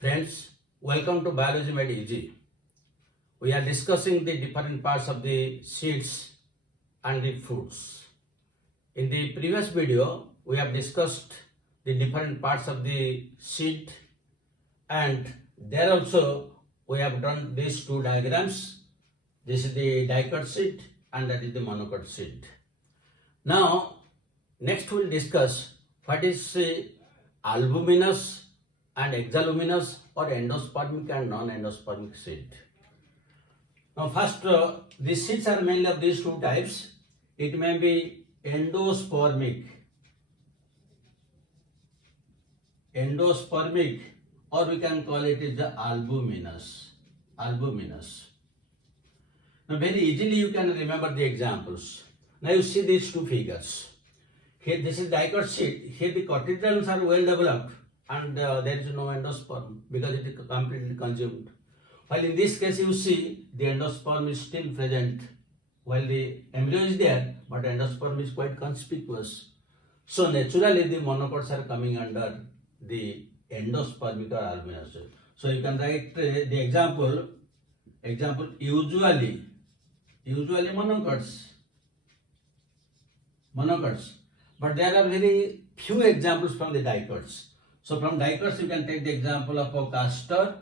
Friends, welcome to Biology Made Easy. We are discussing the different parts of the seeds and the fruits. In the previous video, we have discussed the different parts of the seed, and there also we have done these two diagrams. This is the dicot seed and that is the monocot seed. Now, next we will discuss what is albuminous and exalbuminous or endospermic and non-endospermic seed. Now first, these seeds are mainly of these two types. It may be endospermic, or we can call it is the albuminous. Now very easily you can remember the examples. Now you see these two figures. Here this is dicot seed. Here the cotyledons are well developed, and there is no endosperm because it is completely consumed. While in this case you see the endosperm is still present while the embryo is there, but endosperm is quite conspicuous. So naturally the monocots are coming under the endospermic or albuminous. So you can write the example usually monocots, but there are very few examples from the dicots. So from dicots you can take the example of a castor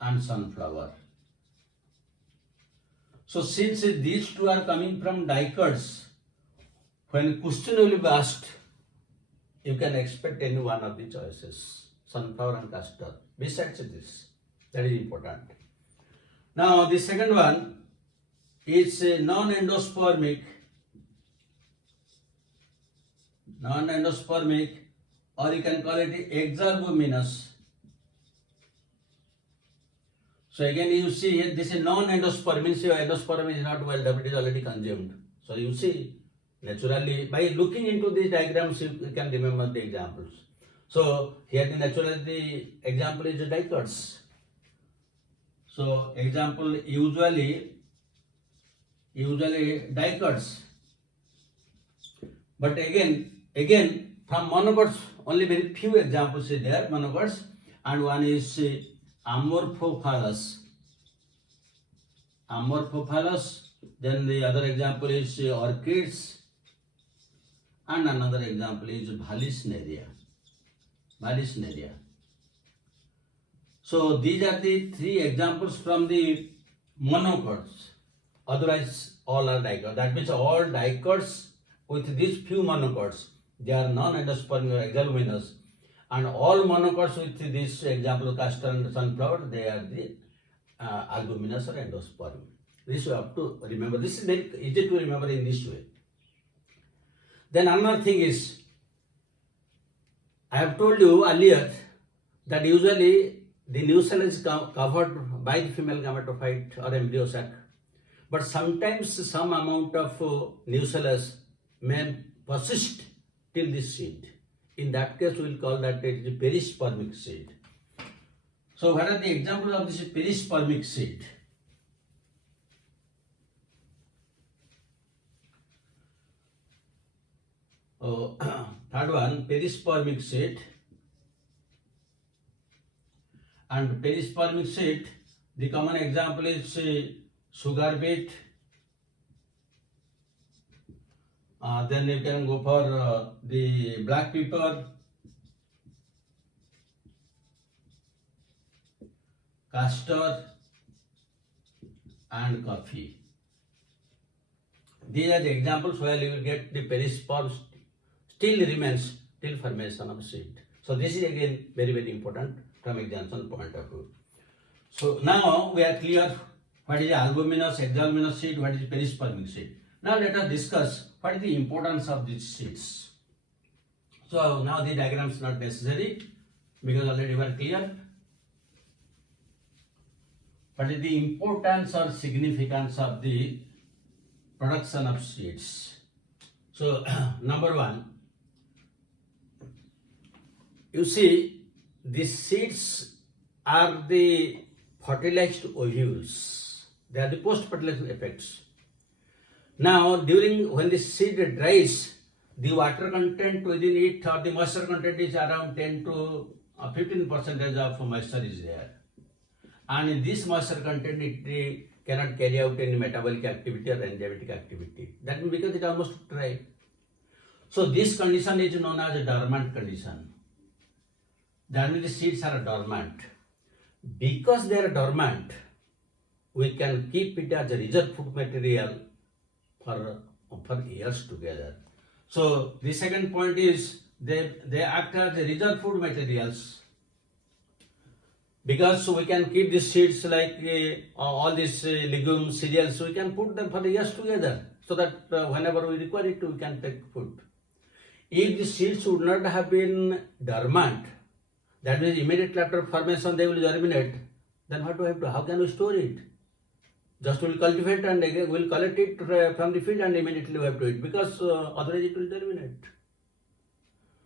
and sunflower. So since these two are coming from dicots, when question will be asked, you can expect any one of the choices, sunflower and castor. Besides this, that is important. Now the second one is non-endospermic, or you can call it exalbuminous. So again you see this is non-endosperm, means your endosperm is not well developed, it is already consumed. So you see naturally by looking into these diagrams you can remember the examples. So here naturally the example is the dicots. So example usually dicots. But again from monocots only very few examples is there, monocots, and one is amorphophallus. Then the other example is orchids, and another example is Vallisneria. So these are the three examples from the monocots. Otherwise all are dicots. That means all dicots with these few monocots, they are non-endospermic or exalbuminous, and all monocots with this example castor and sunflower, they are the albuminous or endosperm. This you have to remember. This is very easy to remember in this way. Then another thing is, I have told you earlier that usually the nucell is covered by the female gametophyte or embryo sac, but sometimes some amount of nucellus may persist till this seed. In that case, we will call that it is perispermic seed. So, what are the examples of this perispermic seed? Third one, perispermic seed. And perispermic seed, the common example is sugar beet. Then you can go for the black pepper, castor, and coffee. These are the examples where you will get the perisperm still remains till formation of seed. So this is again very, very important from examination point of view. So now we are clear what is albuminous, exalbuminous seed, what is perispermic seed. Now let us discuss what is the importance of these seeds. So now the diagram is not necessary because already we are clear. What is the importance or significance of the production of seeds? So number one, you see these seeds are the fertilized ovules. They are the post-fertilization effects. Now, when the seed dries, the water content within it or the moisture content is around 10 to 15% of moisture is there. And in this moisture content, it cannot carry out any metabolic activity or enzymatic activity. That means because it is almost dry. So this condition is known as a dormant condition. That means the seeds are dormant. Because they are dormant, we can keep it as a reserve food material for years together. So the second point is they act as reserve food materials, because we can keep these seeds like all these legumes, cereals, we can put them for years together, so that whenever we require it, we can take food. If the seeds would not have been dormant, that means immediately after formation they will germinate, then what do we have to, how can we store it? Just we will cultivate and again we will collect it from the field and immediately we have to eat, because otherwise it will germinate.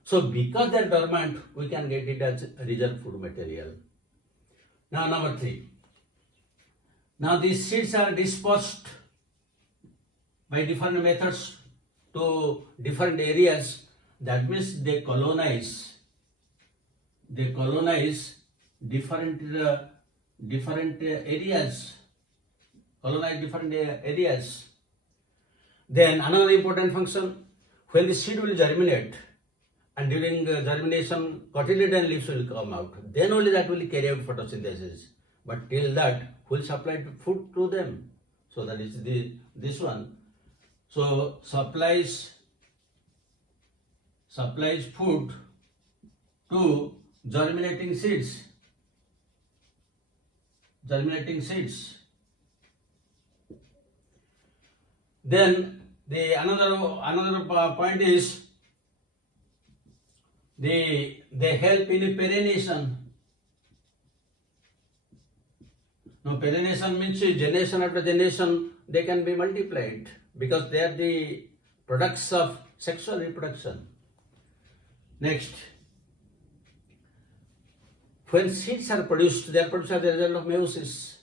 So because they are dormant, we can get it as reserve food material. Now number 3. Now these seeds are dispersed by different methods to different areas. That means they colonize different areas. Colonize different areas. Then another important function, when the seed will germinate, and during germination, cotyledon leaves will come out. Then only that will carry out photosynthesis. But till that, will supply food to them. So that is this one. So supplies food to germinating seeds. Then the another point is they help in perennation. Now perennation means generation after generation they can be multiplied, because they are the products of sexual reproduction. Next, when seeds are produced, they are produced as a result of meiosis,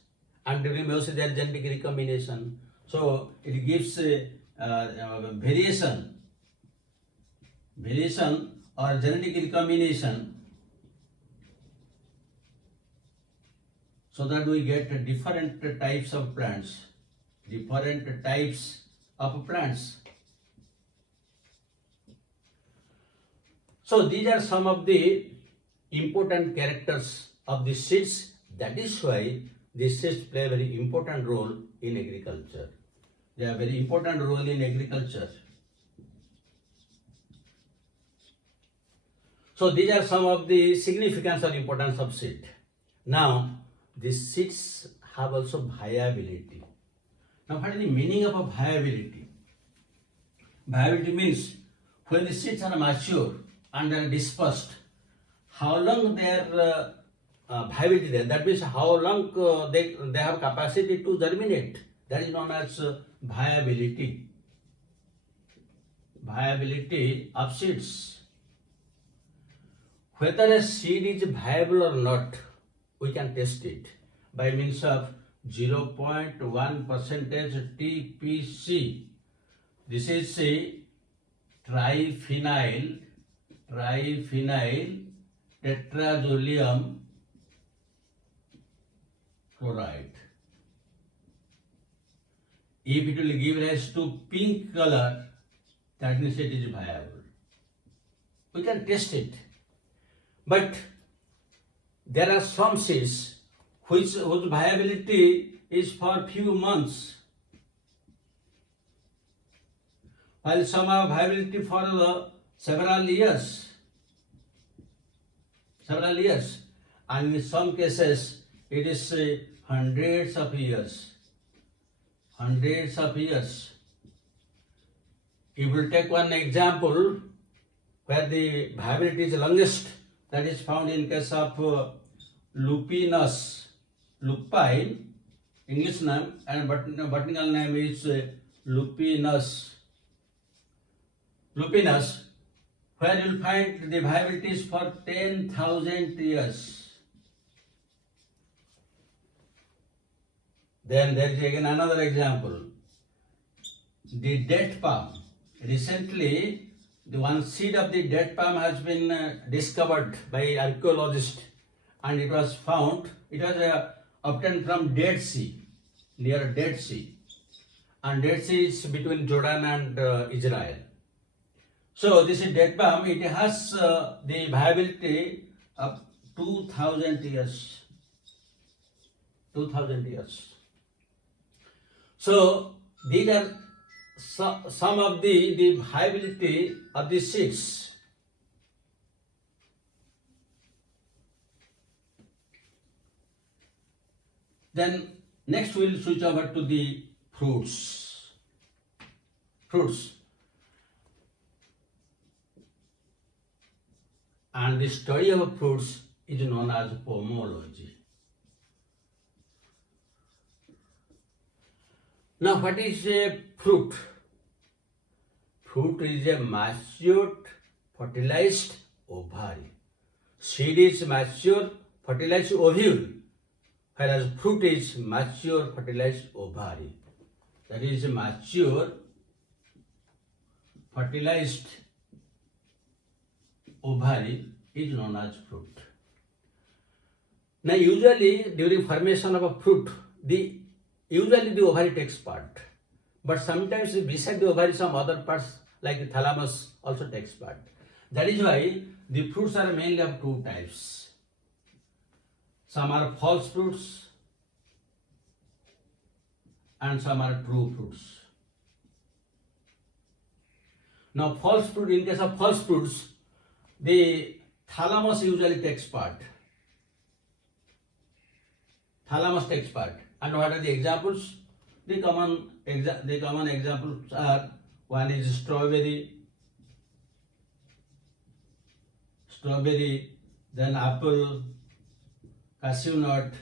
and during meiosis there is genetic recombination. So it gives variation or genetic recombination, so that we get different types of plants. So these are some of the important characters of the seeds. That is why the seeds play a very important role in agriculture. They are very important role in agriculture. So these are some of the significance or importance of seed. Now, the seeds have also viability. Now, what is the meaning of a viability? Viability means when the seeds are mature and are dispersed, how long their viability there. That means how long they have capacity to germinate. That is known as viability. Viability of seeds. Whether a seed is viable or not, we can test it by means of 0.1% TPC. This is a triphenyl tetrazolium chloride. If it will give rise to pink color, that means it is viable. We can test it. But there are some seeds whose viability is for few months, while some have viability for several years, and in some cases it is hundreds of years. If we take one example where the viability is longest, that is found in case of lupinus, lupine, English name, and botanical name is lupinus, where you will find the viability is for 10,000 years. Then there is again another example, the date palm. Recently, the one seed of the date palm has been discovered by archaeologists, and it was found, it was obtained from Dead Sea, near Dead Sea, and Dead Sea is between Jordan and Israel. So this is date palm, it has the viability of 2000 years. 2000 years. So these are some of the viability of the seeds. Then next we will switch over to the fruits. Fruits. And the study of fruits is known as pomology. Now, what is a fruit? Fruit is a matured, fertilized ovary. Seed is mature, fertilized ovule, whereas fruit is mature, fertilized ovary. That is mature, fertilized ovary is known as fruit. Now, usually during formation of a fruit, usually the ovary takes part, but sometimes beside the ovary some other parts like the thalamus also takes part. That is why the fruits are mainly of two types. Some are false fruits and some are true fruits. Now false fruit, in case of false fruits, the thalamus usually takes part. Thalamus takes part. And what are the examples? The common examples are, one is strawberry, then apple, cashew nut.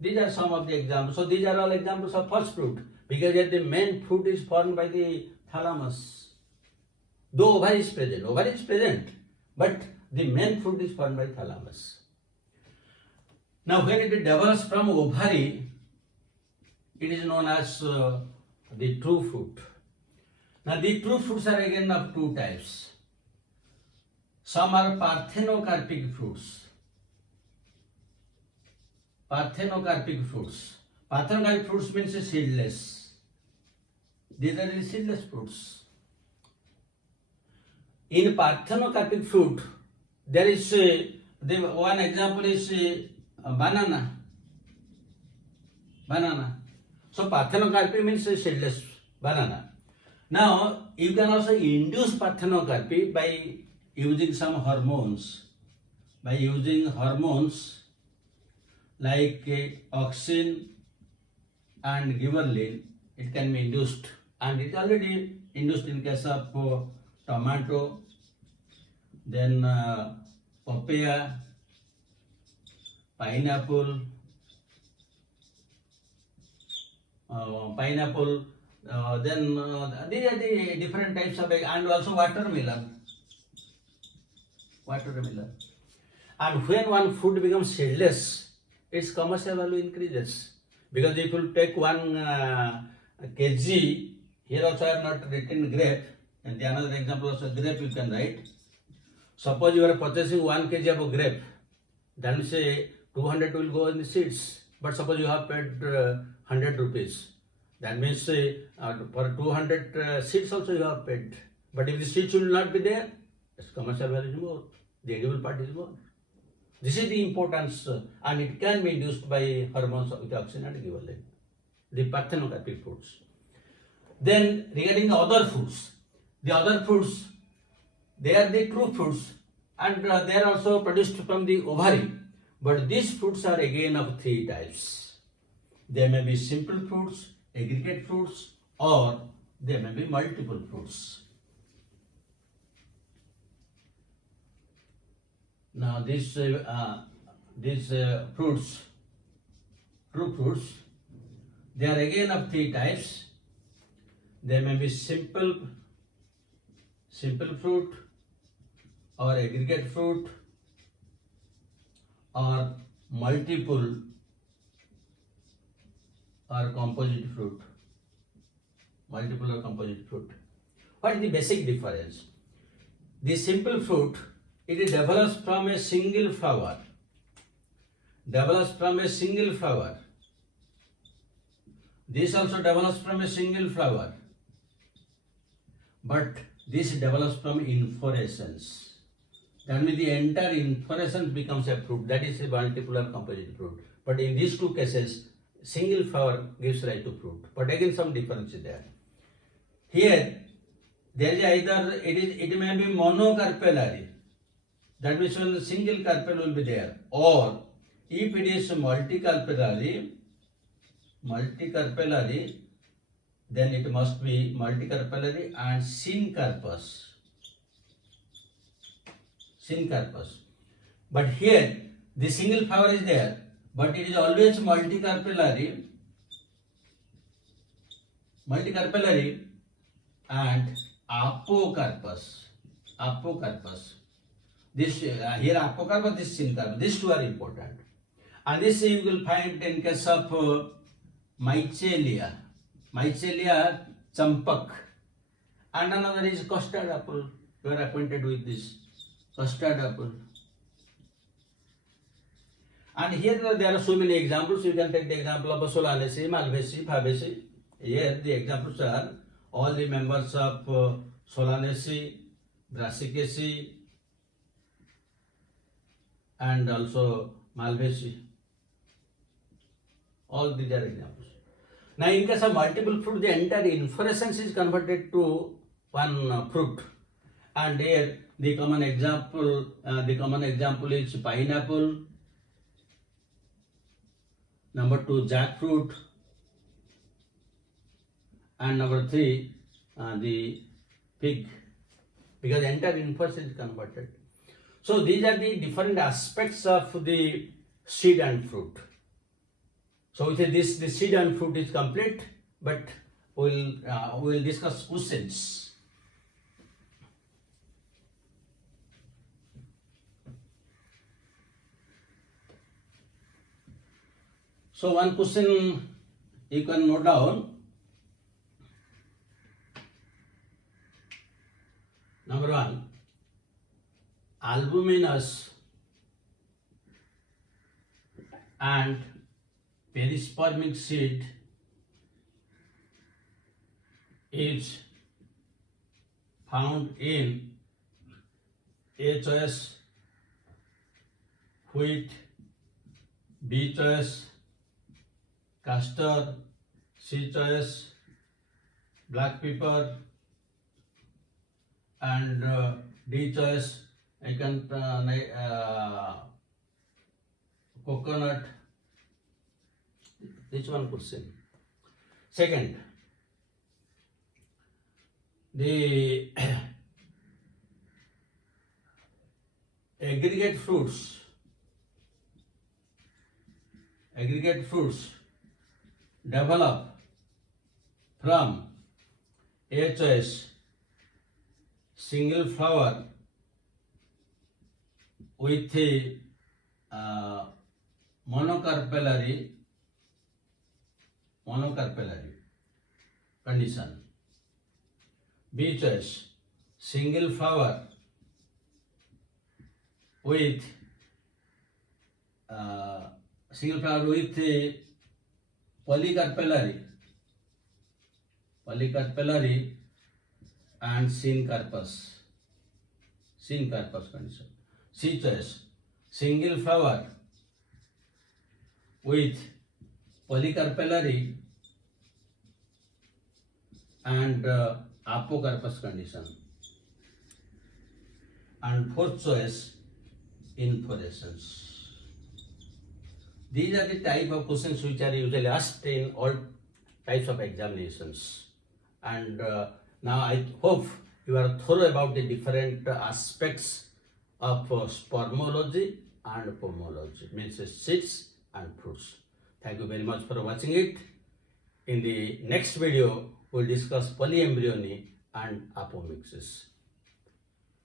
These are some of the examples. So these are all examples of false fruit, because yet the main fruit is formed by the thalamus. Though ovary is present, but the main fruit is formed by thalamus. Now when it develops from ovary, it is known as the true fruit. Now the true fruits are again of two types. Some are parthenocarpic fruits. Parthenocarpic fruits means seedless. These are the seedless fruits. In parthenocarpic fruit, there is one example is banana. So parthenocarpy means seedless banana. Now you can also induce parthenocarpy by using some hormones. By using hormones like auxin and gibberellin, it can be induced, and it is already induced in case of tomato, then papaya, pineapple, then these are the different types of, and also watermelon. And when one food becomes seedless, its commercial value increases, because if you take 1 kg, here also I have not written grape, and the another example also grape you can write. Suppose you are purchasing 1 kg of grape, then say 200 will go in the seeds, but suppose you have paid 100 rupees. That means for 200 seeds also you have paid. But if the seeds will not be there, its commercial value is more, the edible part is more. This is the importance, and it can be induced by hormones with auxin and gibberellin, the parthenocarpic fruits. Then regarding the other fruits, they are the true fruits, and they are also produced from the ovary. But these fruits are again of 3 types. They may be simple fruits, aggregate fruits, or they may be multiple fruits. Now these fruits, true fruits, they are again of 3 types. They may be simple fruit, or aggregate fruit, or multiple or composite fruit. multiple or composite fruit. What is the basic difference? The simple fruit, it develops from a single flower. Develops from a single flower. This also develops from a single flower. But this develops from inflorescence. That means the entire inflorescence becomes a fruit. That is a multiple or composite fruit. But in these two cases, single flower gives rise to fruit. But again, some difference is there. Here, there is either it may be monocarpellary. That means only single carpel will be there. Or if it is multicarpellary, then it must be multicarpellary and syncarpous. Syncarpous. But here, the single flower is there, but it is always multicarpellary and apocarpous. This here apocarpous, this syncarpous. These two are important. And this you will find in case of Mycelia champak. And another is custard apple. You are acquainted with this custard apple. And here there are so many examples. You can take the example of Solanaceae, Malvaceae, Fabaceae. Here the examples are all the members of Solanaceae, Brassicaceae, and also Malvaceae. All these are examples. Now, in case of multiple fruit, the entire inflorescence is converted to one fruit. And here, the common example is pineapple. Number 2, jackfruit. And number 3, the fig. Because the entire inflorescence is converted. So these are the different aspects of the seed and fruit. So we say this seed and fruit is complete, but we will discuss questions. So one question you can note down. Number 1, albuminous and perispermic seed is found in A choice wheat, B choice castor, C choice black pepper, and D choice coconut. This one question. Second, the aggregate fruits develop from A choice single flower with a monocarpellary condition. B choice single flower with a polycarpellary and syncarpous condition. C choice single flower with polycarpellary and apocarpous condition. And fourth choice, inflorescence. These are the type of questions which are usually asked in all types of examinations. And now I hope you are thorough about the different aspects of spermology and pomology, means seeds and fruits. Thank you very much for watching it. In the next video, we'll discuss polyembryony and apomixis.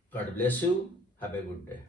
God bless you. Have a good day.